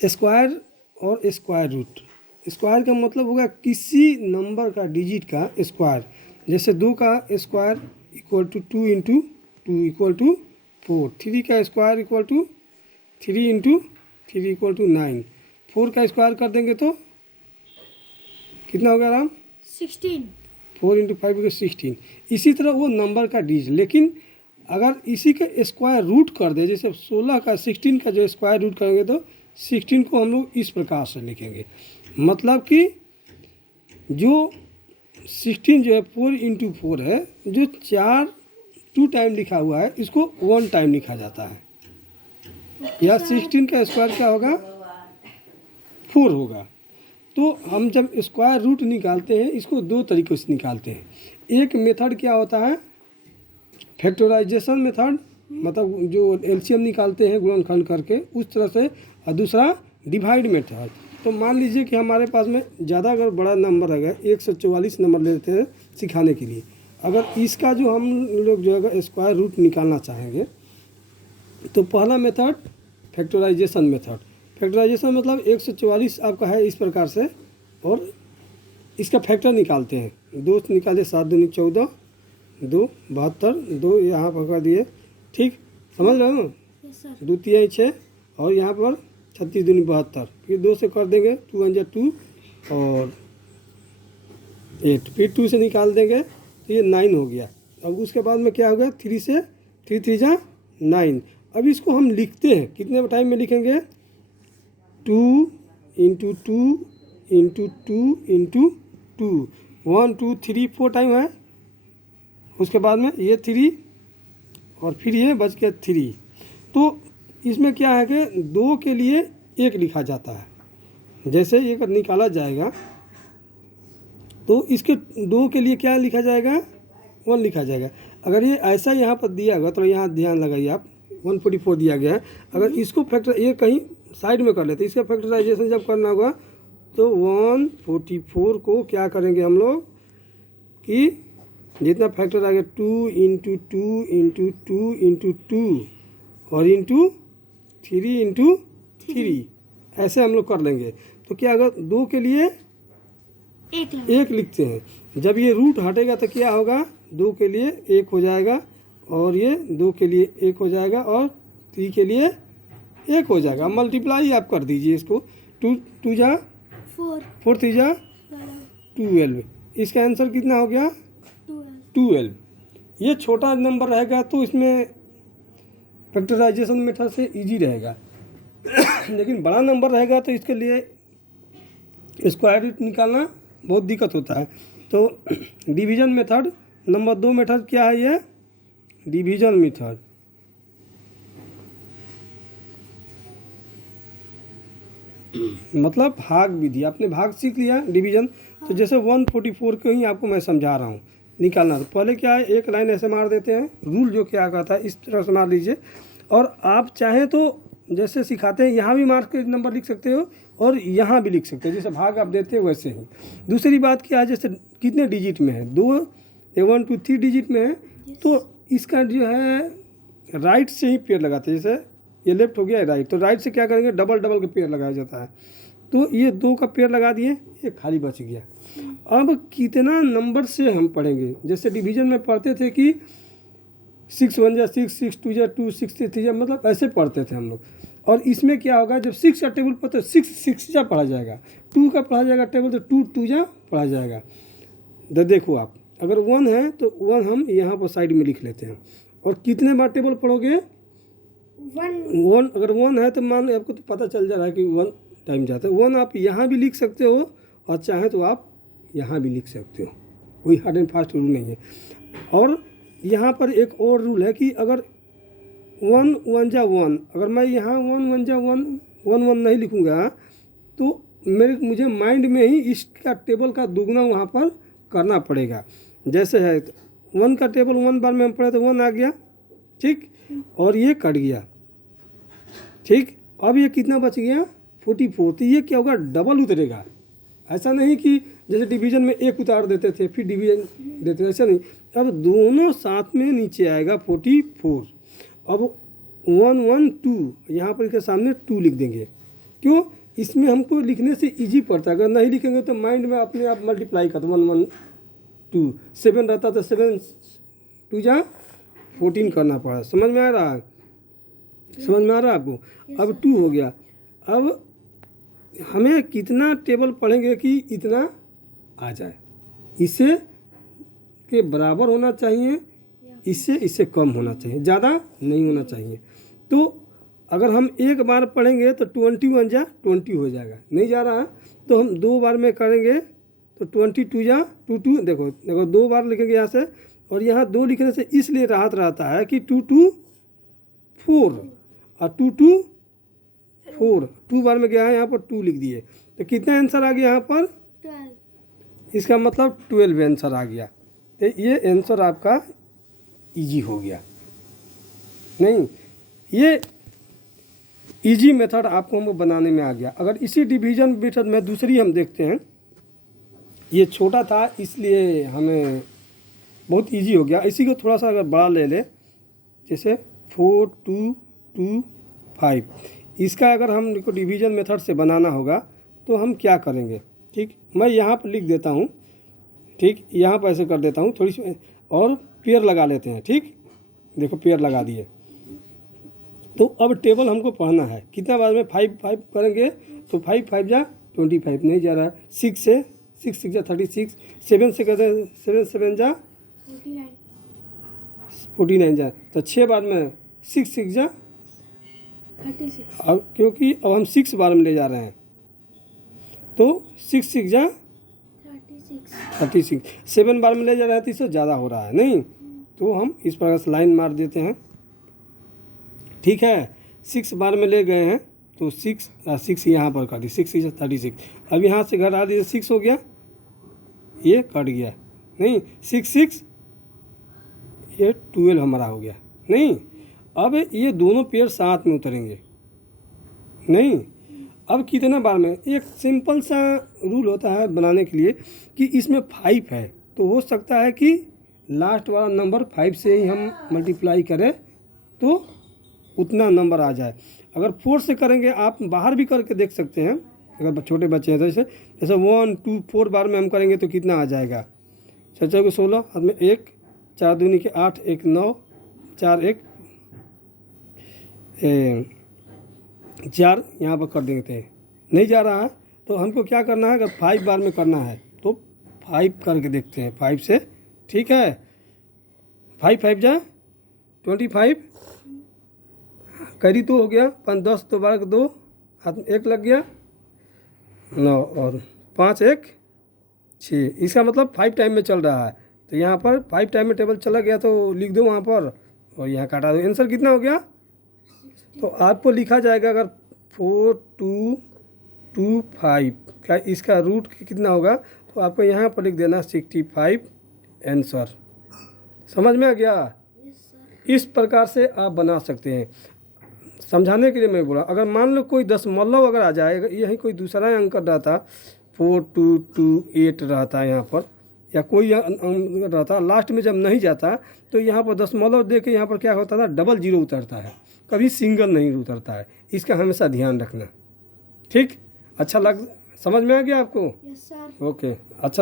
Square और square root. Square का मतलब होगा किसी नंबर का डिजिट का स्क्वायर। जैसे 2 का square equal to 2 into 2 equal to 4, 3 का square equal to 3 into 3 equal to 9, 4 का स्क्वायर कर देंगे तो कितना होगा राम? 16। 4 into 5 equal 16। इसी तरह वो नंबर का डिजिट, लेकिन अगर इसी का स्क्वायर रूट कर दे, जैसे 16 का 16 का जो स्क्वायर रूट करेंगे तो 16 को हम लोग इस प्रकार से लिखेंगे, मतलब कि जो 16 जो है 4 इंटू 4 है, जो 4 2 टाइम लिखा हुआ है इसको 1 टाइम लिखा जाता है। या 16 का स्क्वायर क्या होगा? 4 होगा। तो हम जब स्क्वायर रूट निकालते हैं इसको 2 तरीक़ों से निकालते हैं। एक मेथड क्या होता है, फैक्टराइजेशन मेथड, मतलब जो एलसीएम निकालते हैं गुणनखंड करके उस तरह से, और दूसरा डिवाइड मेथड। तो मान लीजिए कि हमारे पास में ज़्यादा अगर बड़ा नंबर है, 144 नंबर लेते हैं सिखाने के लिए, अगर इसका जो हम लोग जो है स्क्वायर रूट निकालना चाहेंगे तो पहला मेथड फैक्टराइजेशन मेथड। फैक्टराइजेशन मतलब 144 आपका है इस प्रकार से, और इसका फैक्टर निकालते हैं। 2 निकाले 7 दूनी 14, 2 72, 2 यहाँ पर कर दिए, ठीक समझ रहे हो ना? Yes sir. 2 3 6 और यहाँ पर 36 दूनी 72, फिर 2 से कर देंगे 2 1 2 और 8, फिर 2 से निकाल देंगे तो ये 9 हो गया। अब उसके बाद में क्या हो गया, 3 से 3 3 जा 9। अब इसको हम लिखते हैं, कितने टाइम में लिखेंगे? 2 इंटू 2 इंटू 2 इंटू 2, 1 2 3 4 टाइम है। उसके बाद में ये 3 और फिर ये बच गया 3। तो इसमें क्या है कि 2 के लिए 1 लिखा जाता है। जैसे ये निकाला जाएगा तो इसके 2 के लिए क्या लिखा जाएगा? 1 लिखा जाएगा। अगर ये ऐसा यहाँ पर दिया होगा तो यहाँ ध्यान लगाइए आप, 144 दिया गया है। अगर इसको फैक्टर ये कहीं साइड में कर लेते, इसका फैक्टराइजेशन जब करना होगा तो 144 को क्या करेंगे हम लोग कि जितना फैक्टर आ गया 2 इंटू 2 इंटू 2 इंटू 2 और इंटू 3 इंटू 3, ऐसे हम लोग कर लेंगे। तो क्या अगर 2 के लिए 1 लिखते हैं, जब ये रूट हटेगा तो क्या होगा? 2 के लिए 1 हो जाएगा, और ये 2 के लिए 1 हो जाएगा, और 3 के लिए 1 हो जाएगा। मल्टीप्लाई आप कर दीजिए इसको, 2 2 जा 4 4 3 जा 12। इसका आंसर कितना हो गया? 12। ये छोटा नंबर रहेगा तो इसमें फैक्टराइजेशन मेथड से इजी रहेगा। लेकिन बड़ा नंबर रहेगा तो इसके लिए स्क्वायर रूट निकालना बहुत दिक्कत होता है। तो डिवीजन मेथड नंबर 2 मेथड क्या है? ये डिवीजन मेथड। मतलब भाग विधि, आपने भाग सीख लिया डिवीजन। तो जैसे 144 को ही आपको मैं समझा रहा हूँ निकालना। तो पहले क्या है, एक लाइन ऐसे मार देते हैं, रूल जो क्या कहता है इस तरह से मार लीजिए। और आप चाहें तो जैसे सिखाते हैं यहाँ भी मार के नंबर लिख सकते हो और यहाँ भी लिख सकते हो, जैसे भाग आप देते हो वैसे ही। दूसरी बात क्या है, जैसे कितने डिजिट में है, 2 1 2 3 डिजिट में है, तो इसका जो है राइट से ही पेड़ लगाते हैं। जैसे ये लेफ्ट हो गया है राइट, तो राइट से क्या करेंगे, डबल डबल का पेड़ लगाया जाता है। तो ये 2 का पेड़ लगा दिए, ये खाली बच गया। अब कितना नंबर से हम पढ़ेंगे? जैसे डिवीजन में पढ़ते थे कि 6 1 जा 6, 6 2 जा 2, 6 3 जा, मतलब ऐसे पढ़ते थे हम लोग। और इसमें क्या होगा, जब 6 का टेबल पर तो 6 6 जा पढ़ा जाएगा, 2 का पढ़ा जाएगा टेबल तो 2 2 जा पढ़ा जाएगा। तो देखो आप अगर 1 है तो 1 हम यहाँ पर साइड में लिख लेते हैं। और कितने बार टेबल पढ़ोगे? 1। अगर 1 है तो मान आपको तो पता चल जा रहा है कि 1 टाइम जाता है। 1 आप यहाँ भी लिख सकते हो और चाहे तो आप यहाँ भी लिख सकते हो, कोई हार्ड एंड फास्ट रूल नहीं है। और यहाँ पर एक और रूल है कि अगर 1 1 जा 1, अगर मैं यहाँ 1 1 जा 1 1 1 नहीं लिखूँगा तो मुझे माइंड में ही इसका टेबल का दुगना वहाँ पर करना पड़ेगा। जैसे है 1 का टेबल 1 बार में हम पढ़े तो 1 आ गया, ठीक, और ये कट गया, ठीक। अब ये कितना बच गया? 44। तो ये क्या होगा, डबल उतरेगा। ऐसा नहीं कि जैसे डिवीजन में 1 उतार देते थे फिर डिवीजन देते थे, ऐसा नहीं। अब दोनों साथ में नीचे आएगा 44। अब 1 1 2, यहाँ पर इसके सामने 2 लिख देंगे, क्यों? इसमें हमको लिखने से इजी पड़ता है। अगर नहीं लिखेंगे तो माइंड में अपने आप मल्टीप्लाई करता, 1 1 2 7 रहता तो 7 2 जा 14 करना पड़ा। समझ में आ रहा है? समझ में आ रहा है आपको? अब 2 हो गया। अब हमें कितना टेबल पढ़ेंगे कि इतना आ जाए? इससे के बराबर होना चाहिए, इससे कम होना चाहिए, ज़्यादा नहीं होना चाहिए। तो अगर हम एक बार पढ़ेंगे तो 21 जा 20 हो जाएगा, नहीं जा रहा। तो हम 2 बार में करेंगे तो 22 जा 2 देखो 2 बार लिखेंगे यहाँ से, और यहाँ 2 लिखने से इसलिए राहत रहता है कि 2 2 4 और 2 2 4, 2 बार में गया है, यहाँ पर 2 लिख दिए तो कितना आंसर आ गया यहाँ पर? 12। इसका मतलब 12 आंसर आ गया। तो ये आंसर आपका इजी हो गया। नहीं, ये इजी मेथड आपको हमको बनाने में आ गया। अगर इसी डिवीजन मेथड में दूसरी हम देखते हैं, ये छोटा था इसलिए हमें बहुत इजी हो गया। इसी को थोड़ा सा अगर बड़ा ले ले, जैसे 4 2 2 5, इसका अगर हमको डिवीजन मेथड से बनाना होगा तो हम क्या करेंगे? ठीक, मैं यहाँ पर लिख देता हूँ। ठीक, यहाँ पर ऐसे कर देता हूँ थोड़ी सी, और पेयर लगा लेते हैं। ठीक, देखो पेयर लगा दिए। तो अब टेबल हमको पढ़ना है। कितना बार में 5 5 करेंगे तो 5 5 जा 25, नहीं जा रहा है। 6 से 6 6 जा 36, 7 से कहते हैं 7 7 जा 49 जा, तो 6 बार में 6 6 जा 36। अब क्योंकि अब हम 6 बार में ले जा रहे हैं तो 6 6 जा 36, 7 बार में ले जा रहे हैं तो इससे ज़्यादा हो रहा है, नहीं? तो हम इस प्रकार से लाइन मार देते हैं। ठीक है, 6 बार में ले गए हैं तो 6 यहाँ पर कर दी, 6 6 36। अब यहाँ से घटा दिए 6 हो गया, ये कट गया, नहीं? 6 6 ये 12 हमारा हो गया, नहीं? अब ये दोनों पेयर साथ में उतरेंगे, नहीं? अब कितना बार में? एक सिंपल सा रूल होता है बनाने के लिए कि इसमें 5 है तो हो सकता है कि लास्ट वाला नंबर 5 से ही हम मल्टीप्लाई करें तो उतना नंबर आ जाए। अगर 4 से करेंगे, आप बाहर भी करके देख सकते हैं अगर छोटे बच्चे हैं तो। जैसे 1 2 4 बार में हम करेंगे तो कितना आ जाएगा? 4 को 16, हाथ में 1, 4 दूनी के 8, 1 9, 4 1 4, यहाँ पर कर देते हैं, नहीं जा रहा है। तो हमको क्या करना है? अगर 5 बार में करना है तो 5 करके देखते हैं 5 से। ठीक है, 5 5 जा 25, करी तो हो गया 5 10 तो 12 2, हाथ में 1 लग गया 9, और 5 1 6। इसका मतलब 5 टाइम में चल रहा है। तो यहाँ पर 5 टाइम में टेबल चला गया तो लिख दो वहाँ पर और यहाँ काटा दो। आंसर कितना हो गया? तो आपको लिखा जाएगा अगर 4 2 2 5 का इसका रूट कितना होगा तो आपको यहाँ पर लिख देना 65 आंसर। समझ में आ गया? इस प्रकार से आप बना सकते हैं। समझाने के लिए मैं बोला, अगर मान लो कोई दशमलव अगर आ जाएगा, यही कोई दूसरा अंक रहता 4 2 2 8 रहता यहाँ पर, या कोई अंक रहता लास्ट में जब नहीं जाता तो यहाँ पर दशमलव दे के यहाँ पर क्या होता था? डबल 0 उतरता है, कभी सिंगल नहीं उतरता है। इसका हमेशा ध्यान रखना। ठीक, अच्छा समझ में आ गया आपको? Yes sir. ओके, अच्छा।